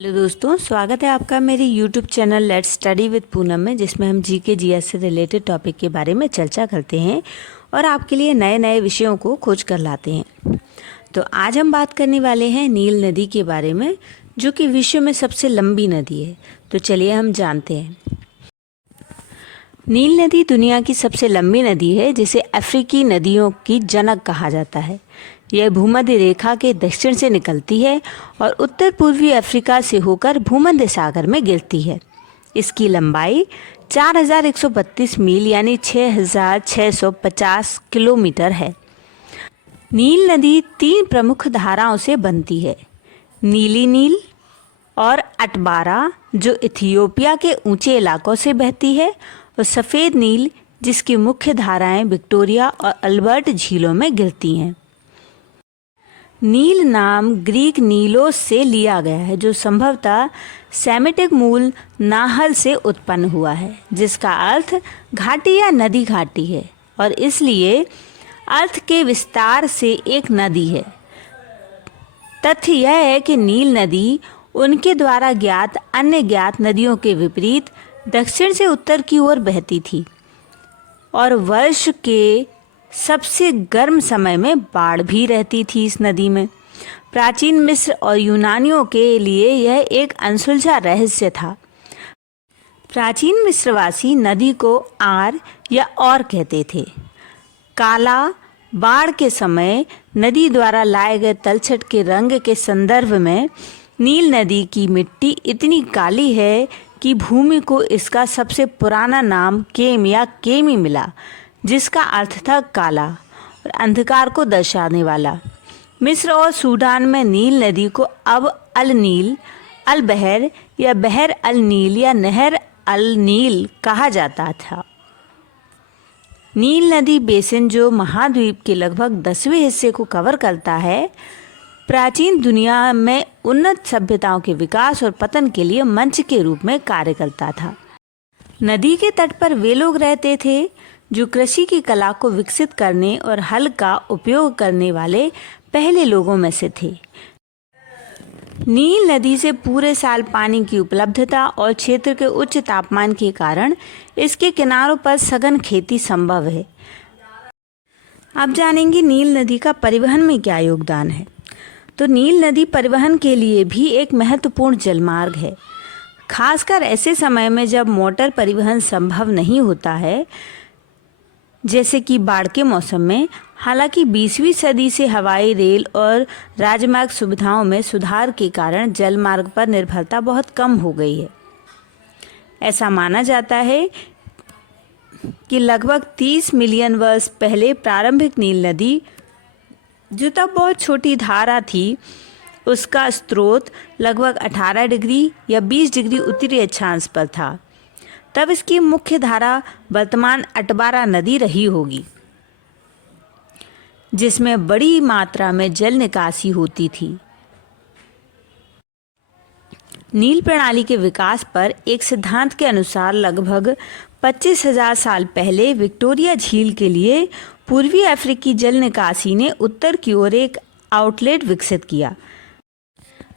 Hello दोस्तों, स्वागत है आपका मेरे YouTube channel let's study with Poonam में, जिसमें हम जीके जीएस से रिलेटेड टॉपिक के बारे में चर्चा करते हैं और आपके लिए नए नए विषयों को खोज कर लाते हैं। तो आज हम बात करने वाले हैं नील नदी के बारे में, जो कि विश्व में सबसे लंबी नदी है। तो चलिए हम जानते हैं। नील नदी दुनिया की सबसे लंबी नदी है, जिसे अफ्रीकी नदियों की जनक कहा जाता है। यह भूमध्य रेखा के दक्षिण से निकलती है और उत्तर पूर्वी अफ्रीका से होकर भूमध्य सागर में गिरती है। इसकी लंबाई 4132 मील यानी 6650 किलोमीटर है। नील नदी 3 प्रमुख धाराओं से बनती है, नीली नील और अटबारा जो इथियोपिया के ऊंचे इलाकों से बहती है, और सफ़ेद नील जिसकी मुख्य धाराएं विक्टोरिया और अल्बर्ट झीलों में गिरती हैं। नील नाम ग्रीक नीलोस से लिया गया है, जो संभवतः सेमिटिक मूल नाहल से उत्पन्न हुआ है, जिसका अर्थ घाटी या नदी घाटी है, और इसलिए अर्थ के विस्तार से एक नदी है। तथ्य यह है कि नील नदी उनके द्वारा ज्ञात अन्य ज्ञात नदियों के विपरीत दक्षिण से उत्तर की ओर बहती थी, और वर्ष के सबसे गर्म समय में बाढ़ भी रहती थी इस नदी में। प्राचीन मिस्र और यूनानियों के लिए यह एक अनसुलझा रहस्य था। प्राचीन मिस्रवासी नदी को आर या और कहते थे। काला बाढ़ के समय नदी द्वारा लाए गए तलछट के रंग के संदर्भ में नील नदी की मिट्टी इतनी काली है कि भूमि को इसका सबसे पुराना नाम केम या केमी मिला, जिसका अर्थ था काला और अंधकार को दर्शाने वाला। मिस्र और सूडान में नील नदी को अब अल नील, अल बहर या बहर अल नील या नहर अल नील कहा जाता था। नील नदी बेसिन, जो महाद्वीप के लगभग 10वें हिस्से को कवर करता है, प्राचीन दुनिया में उन्नत सभ्यताओं के विकास और पतन के लिए मंच के रूप में कार्य करता था। नदी के तट पर वे लोग रहते थे जो कृषि की कला को विकसित करने और हल का उपयोग करने वाले पहले लोगों में से थे। नील नदी से पूरे साल पानी की उपलब्धता और क्षेत्र के उच्च तापमान के कारण इसके किनारों पर सघन खेती संभव है। अब जानेंगे नील नदी का परिवहन में क्या योगदान है। तो नील नदी परिवहन के लिए भी एक महत्वपूर्ण जलमार्ग है, खासकर ऐसे समय में जब मोटर परिवहन संभव नहीं होता है, जैसे कि बाढ़ के मौसम में। हालांकि 20वीं सदी से हवाई, रेल और राजमार्ग सुविधाओं में सुधार के कारण जलमार्ग पर निर्भरता बहुत कम हो गई है। ऐसा माना जाता है कि लगभग 30 मिलियन वर्ष पहले प्रारंभिक नील नदी, जो तब बहुत छोटी धारा थी, उसका स्रोत लगभग 18 डिग्री या 20 डिग्री उत्तरी अक्षांश पर था। तब इसकी मुख्य धारा वर्तमान अटबारा नदी रही होगी, जिसमें बड़ी मात्रा में जल निकासी होती थी। नील प्रणाली के विकास पर एक सिद्धांत के अनुसार लगभग 25,000 साल पहले विक्टोरिया झील के लिए पूर्वी अफ्रीकी जल निकासी ने उत्तर की ओर एक आउटलेट विकसित किया।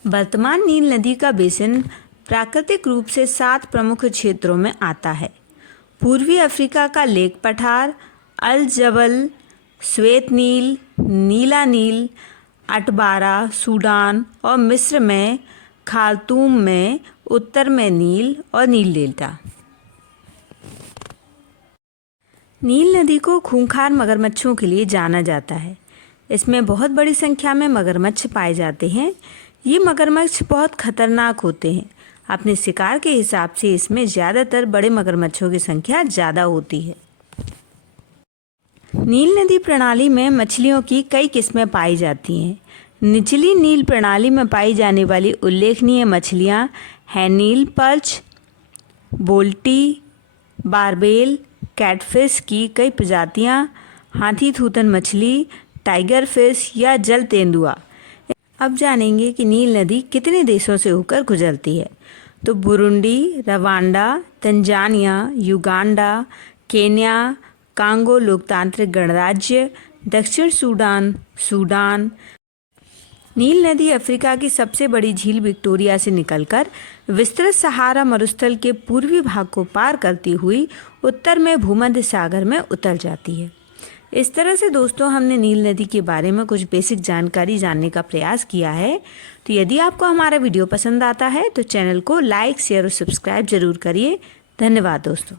वर्तमान नील नदी का बेसिन प्राकृतिक रूप से 7 प्रमुख क्षेत्रों में आता है। पूर्वी अफ्रीका का लेक पठार, अल जबल, श्वेत नील, नीला नील, अटबारा, सूडान और मिस्र में खार्तूम में, उत्तर में नील और नील डेल्टा। नील नदी को खूंखार मगरमच्छों के लिए जाना जाता है। इसमें बहुत बड़ी संख्या में मगरमच्छ पाए जाते हैं। ये मगरमच्छ बहुत खतरनाक होते हैं। अपने शिकार के हिसाब से इसमें ज़्यादातर बड़े मगरमच्छों की संख्या ज़्यादा होती है। नील नदी प्रणाली में मछलियों की कई किस्में पाई जाती हैं। निचली नील प्रणाली में पाई जाने वाली उल्लेखनीय मछलियाँ हैं नील पर्च, बोल्टी, बारबेल, कैटफिश की कई प्रजातियाँ, हाथी थूथन मछली, टाइगर फिश या जल तेंदुआ। अब जानेंगे कि नील नदी कितने देशों से होकर गुजरती है। तो Burundi, Rwanda, Tanzania, Uganda, Kenya, Congo लोकतांत्रिक गणराज्य, दक्षिण सूडान, सूडान, नील नदी अफ्रीका की सबसे बड़ी झील विक्टोरिया से निकलकर विस्तृत सहारा मरुस्थल के पूर्वी भाग को पार करती हुई उत्तर में भूमध्य सागर में उतर जाती है। इस तरह से दोस्तों हमने नील नदी के बारे में कुछ बेसिक जानकारी जानने का प्रयास किया है। तो यदि आपको हमारा वीडियो पसंद आता है तो चैनल को लाइक, शेयर और सब्सक्राइब जरूर करिए। धन्यवाद दोस्तों।